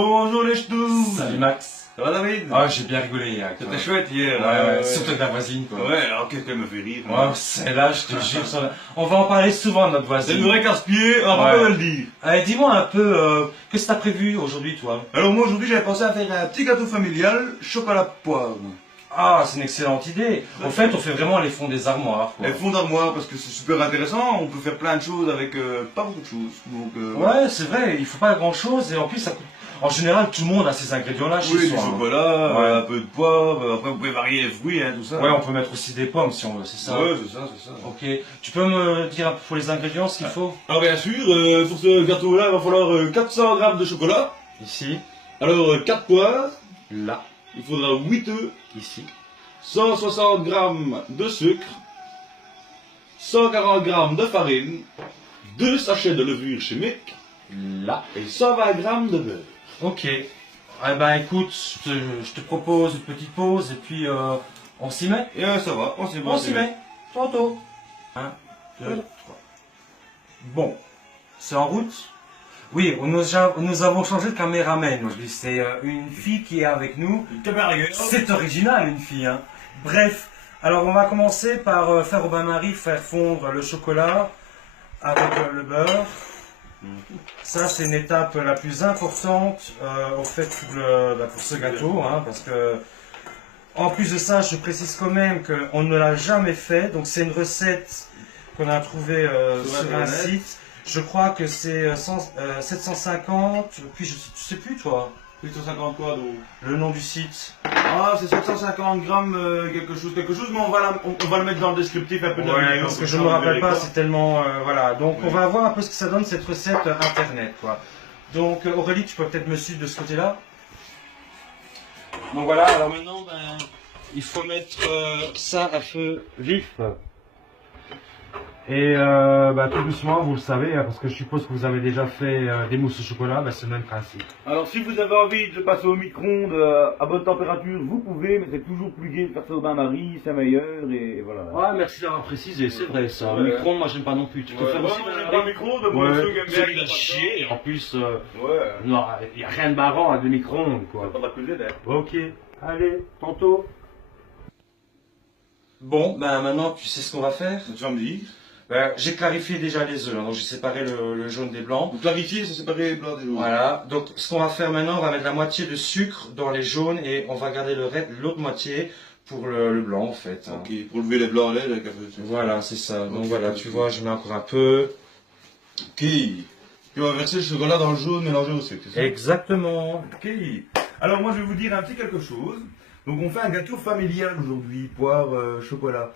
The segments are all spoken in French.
Bonjour les ch'tous. Salut Max. Ça va David? Ah, j'ai bien rigolé hier. C'était chouette hier. Ouais, surtout avec la voisine quoi. Ouais, alors qu'est-ce qu'elle me fait rire. Ouais, c'est là, je te jure. On va en parler souvent de notre C'est voisine. une vraie casse-pied, on va pas le dire. Allez, dis-moi un peu, qu'est-ce que t'as prévu aujourd'hui toi? Alors moi aujourd'hui j'avais pensé à faire un petit gâteau familial, chocolat poivre. Ah, c'est une excellente idée. En fait, on fait vraiment les fonds des armoires quoi. Les fonds d'armoire parce que c'est super intéressant, on peut faire plein de choses avec pas beaucoup de choses. Donc, Ouais, c'est vrai, il faut pas grand chose et en plus ça coûte... En général, tout le monde a ces ingrédients-là chez oui, soi. du chocolat, Ouais. un peu de poivre, après vous pouvez varier les fruits, hein, tout ça. Ouais, on peut mettre aussi des pommes si on veut, c'est ça. Ouais, c'est ça, c'est ça. Ok, tu peux me dire un peu pour les ingrédients ce qu'il faut? Alors bien sûr, pour ce gâteau-là, il va falloir 400 grammes de chocolat. Ici, Alors 4 poires, là, il faudra 8 œufs, ici, 160 grammes de sucre, 140 grammes de farine, 2 sachets de levure chimique là. et 120 grammes de beurre. Ok. Eh ben écoute, je te propose une petite pause et puis on s'y met. Et ça va, on s'y On s'y met. Tantôt. 1, 2, 3. Bon, c'est en route. Oui, nous avons changé de caméraman aujourd'hui. C'est une fille qui est avec nous. C'est original une fille. Hein. Bref, alors on va commencer par faire au bain-marie, faire fondre le chocolat avec le beurre. Ça, c'est une étape la plus importante au fait pour ce gâteau, hein, parce que en plus de ça, je précise quand même qu'on ne l'a jamais fait. Donc, c'est une recette qu'on a trouvée sur un site. Je crois que c'est 750. Puis je sais plus toi. 850 quoi donc? Le nom du site. Ah, c'est 750 grammes quelque chose, mais on va le mettre dans le descriptif un peu de la vidéo. Parce que je ne me rappelle pas, c'est tellement... voilà, donc on va voir un peu ce que ça donne cette recette internet, quoi. Donc Aurélie, tu peux peut-être me suivre de ce côté-là. Donc voilà, alors maintenant, ben, il faut mettre ça à feu vif. Et tout doucement, vous le savez, hein, parce que je suppose que vous avez déjà fait des mousses au chocolat, ben, c'est le même principe. Alors si vous avez envie de passer au micro-ondes à bonne température, vous pouvez, mais c'est toujours plus gai de faire ça au bain-marie, c'est meilleur et voilà. Ouais, merci d'avoir précisé, c'est vrai ça. Ouais. Le micro-ondes, moi j'aime pas non plus. Tu peux faire aussi moi dans j'aime la pas le micro-ondes, moi ceux qui aiment bien il a chier, en plus, Ouais. non, il n'y a rien de marrant avec le micro-ondes, quoi. Pas d'accuser d'air. Ok, allez, tantôt. Bon, ben maintenant tu sais ce qu'on va faire. Tu vas me dire. Ben, j'ai clarifié déjà les œufs, hein, donc j'ai séparé le jaune des blancs. Pour clarifier, c'est séparer les blancs des jaunes. Voilà, donc ce qu'on va faire maintenant, on va mettre la moitié de sucre dans les jaunes et on va garder l'autre moitié pour le blanc en fait. Hein. Ok, pour lever les blancs là, avec un peu de sucre. Voilà, c'est ça. Donc Ok, voilà, ok. tu vois, je mets encore un peu. Ok. Puis on va verser le chocolat dans le jaune mélangé au sucre, c'est ça? Exactement. Ok. Alors moi je vais vous dire un petit quelque chose. Donc on fait un gâteau familial aujourd'hui, poire, chocolat.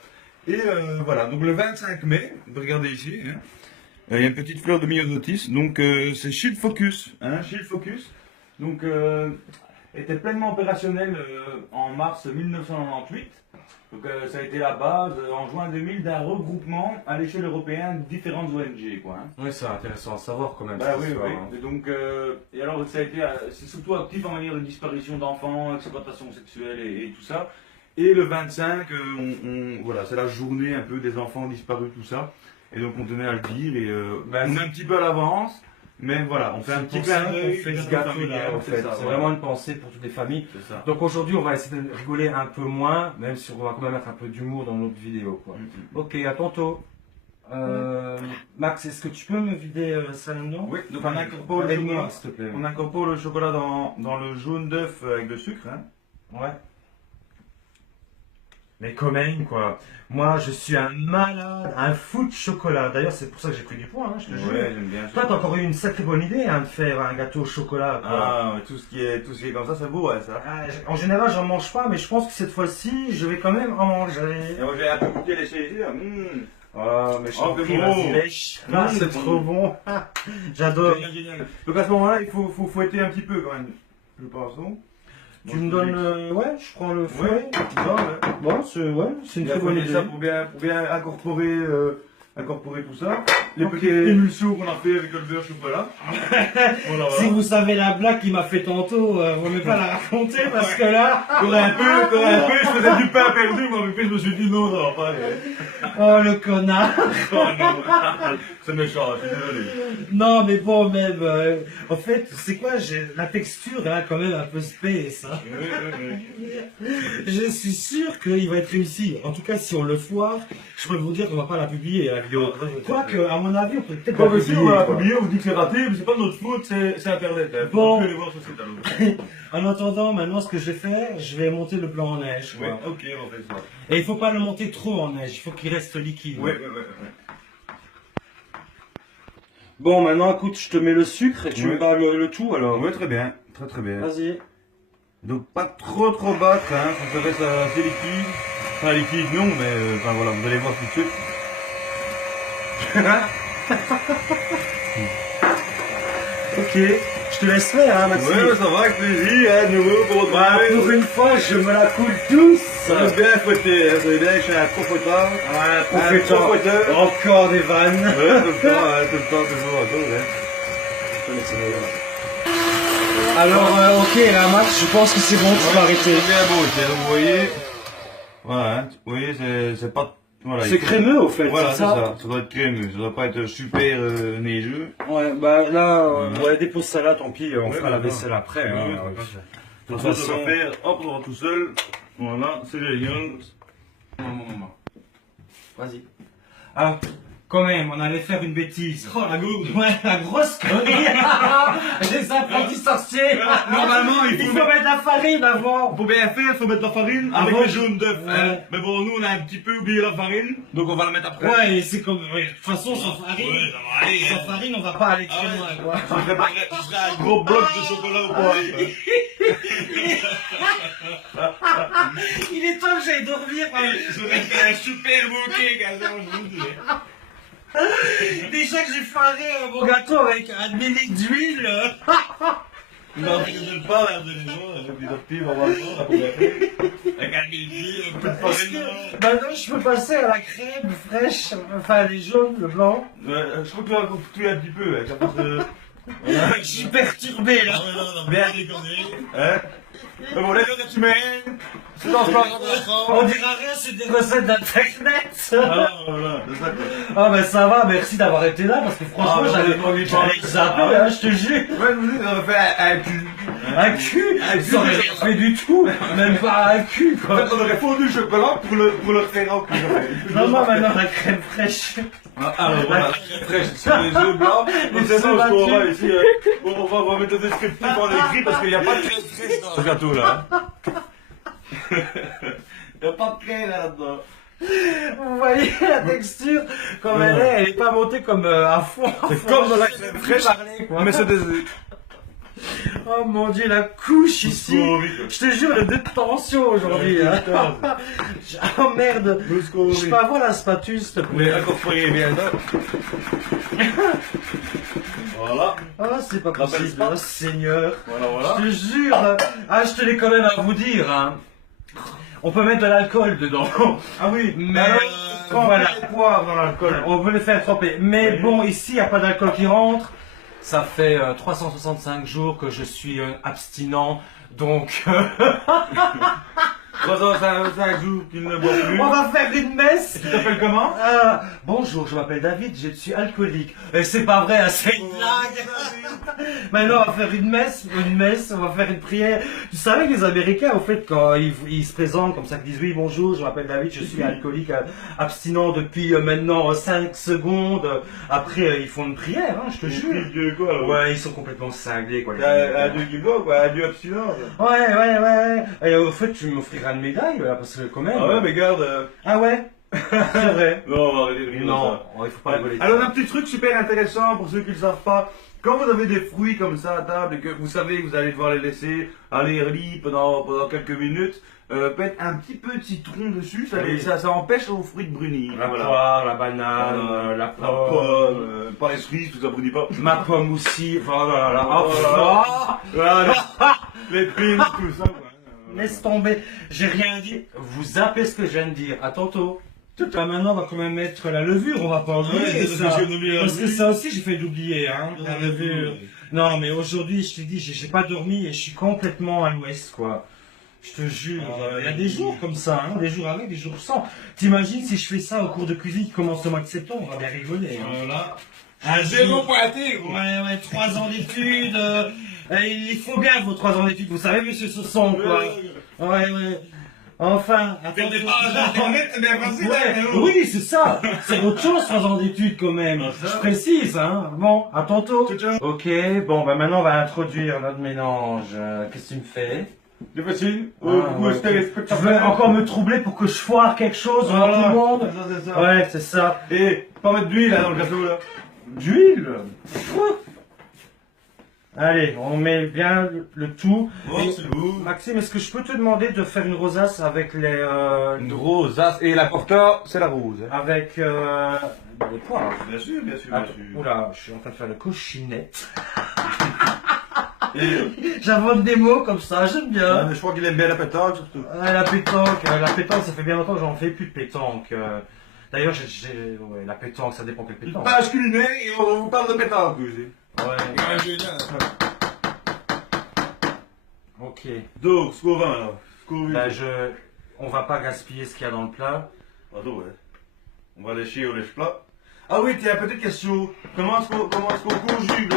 Et voilà, donc le 25 mai, regardez ici, hein, il y a une petite fleur de myosotis, donc c'est Shield Focus, hein, Shield Focus. Donc était pleinement opérationnel en mars 1998. Donc ça a été la base en juin 2000 d'un regroupement à l'échelle européenne de différentes ONG, quoi. Hein. Oui, c'est intéressant à savoir quand même. Bah cette oui, histoire, oui. hein. Et donc, et alors ça a été, c'est surtout actif en matière de disparition d'enfants, exploitation sexuelle et tout ça. Et le 25, voilà, c'est la journée un peu des enfants disparus, tout ça. Et donc on tenait à le dire et on est un petit peu à l'avance, mais voilà, on fait un petit clin d'œil, on fait ce gâteau gâteau-là, en fait. C'est vraiment une pensée pour toutes les familles. C'est ça. Donc aujourd'hui, on va essayer de rigoler un peu moins, même si on va quand même mettre un peu d'humour dans notre vidéo, quoi. Ok, à tantôt. Max, est-ce que tu peux me vider ça là-dedans? Oui, donc on incorpore le Aide-moi, chocolat. s'il te plaît. On incorpore le chocolat dans le jaune d'œuf avec le sucre. Hein. Ouais. Mais quand même, quoi. Moi, je suis un malade, un fou de chocolat. D'ailleurs, c'est pour ça que j'ai pris du poids, hein, je te jure. Ouais, j'aime bien. Toi, t'as encore eu une sacrée bonne idée, hein, de faire un gâteau au chocolat, quoi. Ah, tout ce qui est comme ça, c'est beau, ouais, ça. En général, j'en mange pas, mais je pense que cette fois-ci, je vais quand même en manger. Et moi, j'ai un peu goûté les ici, là. Oh, mais je Oh, t'en c'est prie, bon. vas-y, lèche. Ah, c'est trop bon. J'adore. Génial, génial. Donc à ce moment-là, il faut fouetter un petit peu quand même, je pense. Non. Tu me donnes, ouais, je prends le fouet. Ouais, Bon, c'est une très bonne idée. ça pour bien incorporer incorporer tout ça. Les Ok. petites émulsions qu'on a fait avec le beurre chocolat. Voilà, Si vous savez la blague qu'il m'a fait tantôt, vous ne pas la raconter parce que là. T'aurais un peu, je faisais du pain perdu, moi, mais puis je me suis dit non, ça va pas aller. Oh le connard. Oh, non, c'est méchant, je suis désolé. Non mais bon même, en fait, c'est quoi, la texture est quand même un peu space. Hein. Je suis sûr qu'il va être réussi. En tout cas, si on le foire, je peux vous dire qu'on va pas la publier la vidéo. Quoique, à mon avis, on peut peut-être Quand la aussi on va la quoi. publier, on vous dit que c'est raté, mais c'est pas de notre faute, c'est internet. Hein. Bon. Faut que les voir sur le site alors. En attendant, maintenant, ce que je vais faire, je vais monter le blanc en neige. Oui, Quoi. ok, on fait ça. Et il faut pas le monter trop en neige, il faut qu'il reste liquide. Ouais. Bon, maintenant, écoute, je te mets le sucre et tu Ouais. me bats le tout alors. Ouais, très bien, très bien. Vas-y. Donc pas trop battre, hein, faut que ça reste assez liquide. Enfin liquide non, mais enfin voilà, vous allez voir tout de suite. Ok, je te laisse faire, hein, Maxime. Ouais, mais ça va, avec plaisir, hein, de nouveau pour votre Voilà, pour une fois, je me la coule douce. Ça va bien fouetter, hein, ça va bien, je suis un trop fouettard. Voilà, trop fouetteur. Encore des vannes. Ouais, tout le temps, hein, toujours, hein. Alors, ok, là, Max, je pense que c'est bon, tu peux arrêter. C'est bien beau, c'est, vous voyez. Voilà, hein, vous voyez, c'est pas... Voilà, C'est il faut- crémeux, au fait, Voilà, c'est c'est ça, ça doit être crémeux, ça doit pas être super neigeux. Ouais, bah là, Ouais. ouais, dépose ça là, tant pis, on Ouais, fera la bah, vaisselle après. ouais, hein. ouais, De De toute toute façon, façon, on va faire, hop, on va tout seul. Voilà, c'est génial. vas-y. Ah, quand même, on allait faire une bêtise. Oh, la gourde. Ouais, la grosse connerie. Les apprentis sorciers. Normalement, Il faut mettre la farine avant. Pour bien faire, il faut mettre la farine avec Avant, le jaune d'œuf. ouais. Hein. Mais bon, nous, on a un petit peu oublié la farine, donc on va la mettre après. Ouais, et c'est comme, ouais, de toute façon, sans farine, Ouais, ça va aller. sans farine, on va pas aller très loin, quoi. Ce serait un gros bloc de chocolat au poivre. Il est temps que j'aille dormir. Ce serait un super bouquet, gars, je vous le dis. Déjà que j'ai faré mon gâteau avec un millier d'huile. Non, je ne pas vers de l'écho, puis d'autres filles vont voir ça, avec un midi, un peu de Est-ce farine. que maintenant je peux passer à la crème fraîche, enfin les jaunes, le blanc? Je crois que tu vas tuer un petit peu, hein, ça passe, Je suis perturbé là. non, bien déconné. Hein? Mais bon, les autres semaines, c'est dans ce On dira rien, c'est des recettes d'internet. Voilà, c'est ça quoi. Ah ben ça va, merci d'avoir été là parce que franchement Ah, j'avais pas envie de parler. zapper, Ah ouais. hein, je te jure. Ouais, je vous dis, on va faire un cul. Un cul, ça aurait rien fait du tout, même pas un cul En quoi. fait, on aurait fondu le chocolat pour le faire en cul. Non, moi maintenant la crème fraîche. Alors voilà, fraîche sur les œufs blancs. Donc c'est ça ce qu'on va ici. On va mettre le descriptif en écrit parce qu'il n'y a pas de crème fraîche dans ce gâteau là. Il n'y a pas de crème là-dedans. Vous voyez la texture comme elle est pas montée comme à fond. C'est comme dans la crème fraîche. quoi. Mais c'est des. Oh mon dieu, la couche ici. Je te jure, le 2 de tension aujourd'hui. Hein. Oh merde. Je peux avoir la spatule s'il te Mais plaît. incorporez bien ça. Voilà. Oh, c'est pas Rappelle possible, pas. oh, Seigneur. Voilà. Je te jure. Ah, je tenais quand même à vous dire. Hein. On peut mettre de l'alcool dedans. Ah oui, Mais alors, voilà. les poires dans l'alcool. On veut les faire tremper. Mais Oui. bon, ici, il n'y a pas d'alcool qui rentre. Ça fait 365 jours que je suis abstinent. Donc, 365 jours qu'il ne boit plus. on va faire une messe. Tu t'appelles comment? Bonjour, je m'appelle David, je suis alcoolique. Et c'est pas vrai, hein, c'est une blague. Maintenant, on va faire une messe, on va faire une prière. Tu savais que les Américains, au fait, quand ils se présentent comme ça, qu'ils disent oui, bonjour, je m'appelle David, je suis alcoolique, abstinent depuis maintenant 5 secondes. Après, ils font une prière, hein, je te jure. Dieu quoi alors? Ouais, ils sont complètement cinglés, quoi. les Un Américains. dieu qui boit quoi, un dieu abstinent. Ouais. Et au fait, tu m'offriras une médaille, là, parce que quand même. Ah ouais, mais garde. Ah ouais. C'est vrai. Non, on va arrêter de rire. Non, il faut pas rigoler. Alors un petit truc super intéressant pour ceux qui ne le savent pas. Quand vous avez des fruits comme ça à table et que vous savez que vous allez devoir les laisser aller lits pendant quelques minutes, faites un petit peu de citron dessus, Oui. ça empêche aux fruits de brunir. La Voilà. poire, la banane, la La pomme, pomme, pas les cerises, tout ça brunit pas. ma pomme aussi, voilà. Voilà. Oh, Voilà, les primes, tout ça. Quoi. laisse tomber, j'ai rien dit. Vous zappez ce que je viens de dire. À tantôt. Bah, maintenant, on va quand même mettre la levure, on va pas oublier Ouais, ça. parce que j'ai oublié la Parce que levure. ça aussi, j'ai fait l'oublier, hein, la levure. Non, mais aujourd'hui, je t'ai dit, j'ai pas dormi et je suis complètement à l'ouest, quoi. Je te jure, il y a des jours comme ça, hein, des jours avec, des jours sans. T'imagines si je fais ça au cours de cuisine qui commence au mois de septembre, on va bien rigoler. Hein. Voilà. Un Zéro pointé, gros. Ouais, 3 ans d'études. Il faut bien vos 3 ans d'études, vous savez, monsieur Sosson, quoi. Ouais. Enfin, Faire des attends. pages internet, c'est bien facile, Ouais, hein, gros. oui, c'est ça. C'est autre chose, 3 ans d'études quand même. Ah, ça. Je précise, hein. Bon, à tantôt. Ciao, ciao. Ok, bon, bah maintenant on va introduire notre mélange. Qu'est-ce que tu me fais? C'est facile. Ah, Beaucoup ouais, de ok. Tu téléspectateurs. veux encore me troubler pour que je foire quelque chose devant tout le monde? C'est ça. Ouais, c'est ça. Et pas mettre d'huile là dans le gâteau là. D'huile? Allez, on met bien le tout. Oh, Et- c'est beau. Maxime, est-ce que je peux te demander de faire une rosace avec les... Une rosace. Et la porta, c'est la rose. Hein. avec les poires? Bien sûr, bien sûr, Attends, oula, je suis en train de faire le cochinette. Et J'invente des mots comme ça, j'aime bien. mais je crois qu'il aime bien la pétanque surtout. La pétanque, ça fait bien longtemps que j'en fais plus de pétanque. D'ailleurs, ouais, la pétanque, ça dépend quelle pétanque. Page culinaire et on vous parle de pétanque aussi. Ouais, ok. Donc, score 20 là. Score 8. Bah, on va pas gaspiller ce qu'il y a dans le plat. Pardon, ouais. On va lécher au lèche-plat. Ah oui, tiens, petite question. Comment est-ce qu'on conjugue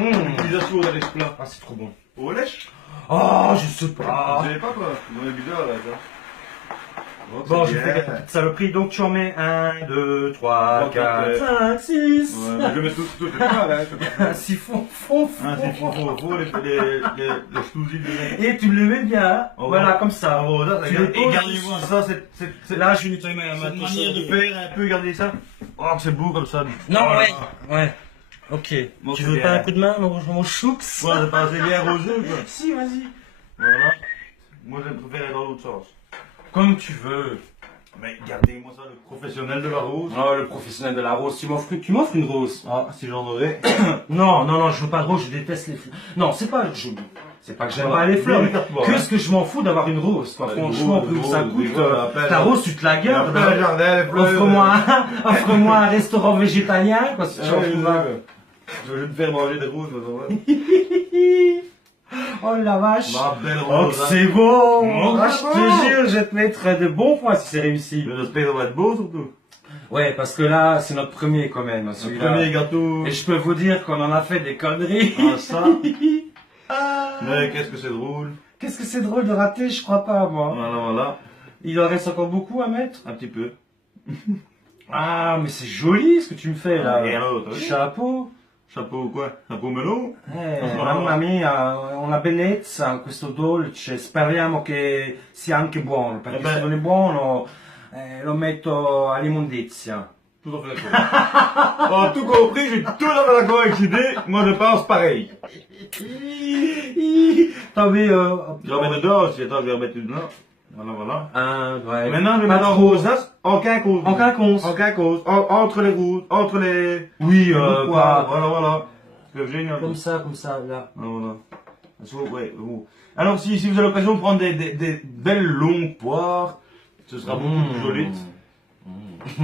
l'utilisation d'un lèche-plat? Ah, c'est trop bon. Au lèche? Oh, je sais pas. Vous savez pas quoi? Vous êtes bizarre là, ça. Bon, c'est j'ai fait bien. des petites saloperies, donc tu en mets 1, 2, 3, Ok, 4, ouais. 5, 6. Ouais, mais je vais mettre tout les points là. Si fond. Ah, c'est faut les stousils de Et tu le mets bien, Oh, voilà, ouais. comme ça. Oh, là, Tu regarde, les et poses gardez-moi ça, c'est Là, je vais nettoyer ma cette main. manière de faire un peu, regardez ça. Oh, c'est beau comme ça. Non, Oh là ouais. là. Ouais. Ok. Bon, tu c'est veux bien. pas un coup de main, mon choux? Ouais, c'est pas assez bien arrosé quoi. Si, vas-y. Voilà. Moi, je préfère dans l'autre sens. Comme tu veux. Mais gardez-moi ça, le professionnel de la rose. Oh, le professionnel de la rose, tu m'offres une rose. Ah, si j'en aurais. Non, je veux pas de rose, je déteste les fleurs. Non, c'est pas que j'aime pas Voilà. les fleurs, mais Voilà. qu'est-ce que je m'en fous d'avoir une rose, quoi. Bah, Franchement, une plus que rose, ça une coûte, rose, après, ta rose, tu te la gardes. Après, le jardin, les fleurs. Offre-moi un restaurant végétalien, quoi, si tu en trouves un. Je vais te faire manger des roses, maintenant. Oh la vache. Ma belle Oh, rose. c'est bon. Oh, Ah, c'est je bon. te jure, je vais te mettre de bons points si c'est réussi. J'espère que ça va être beau surtout. Ouais, parce que là, c'est notre premier quand même, Le celui-là. premier gâteau. Et je peux vous dire qu'on en a fait des conneries. Ah, ça. Ah. Mais qu'est-ce que c'est drôle. Qu'est-ce que c'est drôle de rater, je crois pas, moi. Voilà. Il en reste encore beaucoup à mettre. Un petit peu. Ah, mais c'est joli ce que tu me fais là. Et alors, t'as vu? Chapeau. Chapeau quoi? Chapeau melon? Mamma mia, una bellezza, questo dolce. Speriamo che sia anche buono, perché beh. se non è buono lo metto all'immondizia. Tout à fait d'accord. Oh, tout compris, je suis tout à fait d'accord avec l'idée. Moi, je pense pareil. T'as vu, Je vais remettre dedans aussi. Attends, je vais remettre dedans. Voilà. ouais. Maintenant, je vais Pas mettre en trop. rosace. En quinconce. En quinconce. En quinconce. Entre les roses. Entre les. Oui, Voilà. C'est génial. comme ça, là. Voilà. Ouais, bon. Alors, si vous avez l'occasion de prendre des belles longues poires, ce sera beaucoup plus joli. Ce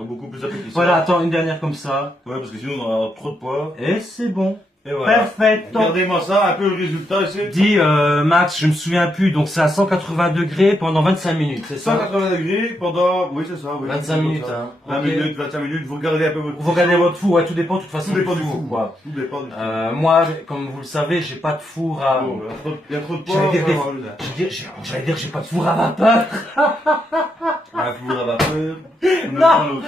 sera beaucoup plus appétissant. Voilà, attends, une dernière comme ça. Ouais, parce que sinon, on aura trop de poires. Et c'est bon. Et voilà. Perfetto. Regardez-moi ça, un peu le résultat ici. Dis, Max, je me souviens plus, donc c'est à 180 degrés pendant 25 minutes, c'est ça? 180 degrés pendant. Oui, c'est ça. Oui, 25 minutes, hein. 20 Ok. minutes, 25 minutes, vous regardez un peu votre. Vous regardez votre four, ouais, tout dépend de toute façon Tout dépend du four, four. quoi. Tout dépend du four. Moi, comme vous le savez, j'ai pas de four à... Bon, il y a trop de J'allais poires. dire, Voilà. j'allais dire que j'ai pas de four à vapeur. Un four à vapeur. Non.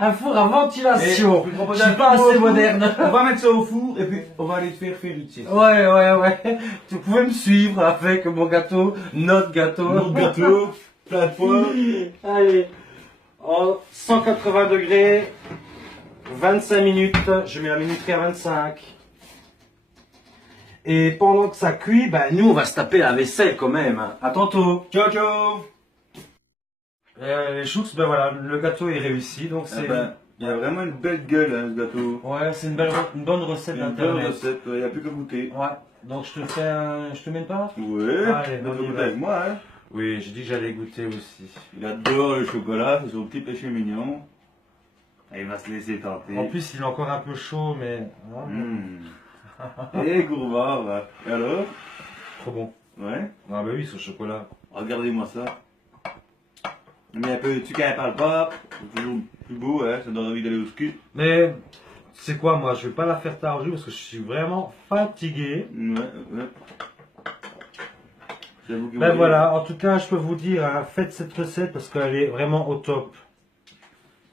Un four à ventilation. Et, Je suis pas assez moderne. On va mettre ça au four et puis on va aller faire ici. Ouais. Tu pouvez me suivre avec mon gâteau, notre gâteau. Notre gâteau, plein de poires. Allez, en 180 degrés, 25 minutes, je mets la minuterie à 25. Et pendant que ça cuit, ben nous on va se taper la vaisselle quand même. Hein. À tantôt. Ciao, ciao. Les choux, ben voilà, le gâteau est réussi, donc c'est... Il y a vraiment une belle gueule, hein, ce gâteau. Ouais, c'est une bonne recette Une belle d'internet. recette, il n'y a plus qu'à goûter. Ouais, donc je te mets une part. Ouais, Allez, vous on y goûter va. avec moi, hein. Oui, j'ai dit que j'allais goûter aussi. Il adore le chocolat, c'est son petit péché mignon. Et il va se laisser tenter. En plus, il est encore un peu chaud, mais... Ah, Et Gourmand, et alors? trop bon. Ouais. Ah bah oui, ce chocolat. Regardez-moi ça. Mais un peu de sucre par le pop, c'est toujours plus beau, hein, ça donne envie d'aller au ski. Mais, c'est quoi, moi, je vais pas la faire tard aujourd'hui parce que je suis vraiment fatigué. Ouais. C'est vous qui Ben voyez. voilà, en tout cas, je peux vous dire, hein, faites cette recette parce qu'elle est vraiment au top.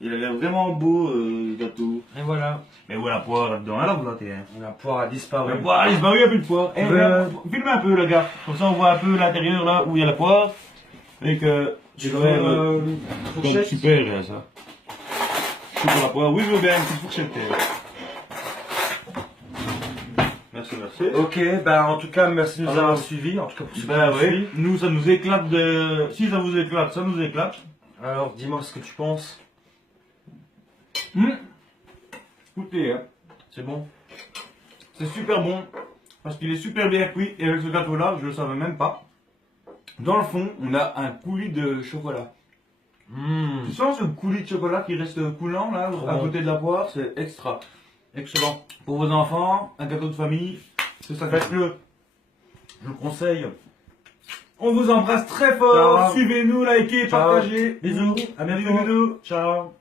Il a l'air vraiment beau, le gâteau. Et voilà. Mais où la poire là-dedans, alors vous sentez, hein. La poire a disparu. La poire, il se barre, il n'y a plus de poire. Eh, regarde, filme un peu, le gars. Comme ça, on voit un peu l'intérieur, là, où il y a la poire. Et que Tu c'est veux quand même une comme fourchette? super, hein, ça. Super la poire. Oui, je veux bien une petite fourchette. Merci. Ok, ben en tout cas, merci de nous Alors, avoir suivis. En tout cas, pour ceux qui Ben nous oui, suivent. nous, ça nous éclate de... Si ça vous éclate, ça nous éclate. Alors, dis-moi ce que tu penses. Écoutez, hein, C'est bon? c'est super bon. Parce qu'il est super bien cuit. Et avec ce gâteau-là, je ne le savais même pas. Dans le fond, on a un coulis de chocolat. Tu sens ce coulis de chocolat qui reste coulant là, à bon. côté de la poire, c'est extra. Excellent. Pour vos enfants, un gâteau de famille, c'est ça. Faites-le. Je le conseille. On vous embrasse très fort. Ciao. Suivez-nous, likez, Ciao. partagez. Bisous. À bientôt. Bisous. Ciao.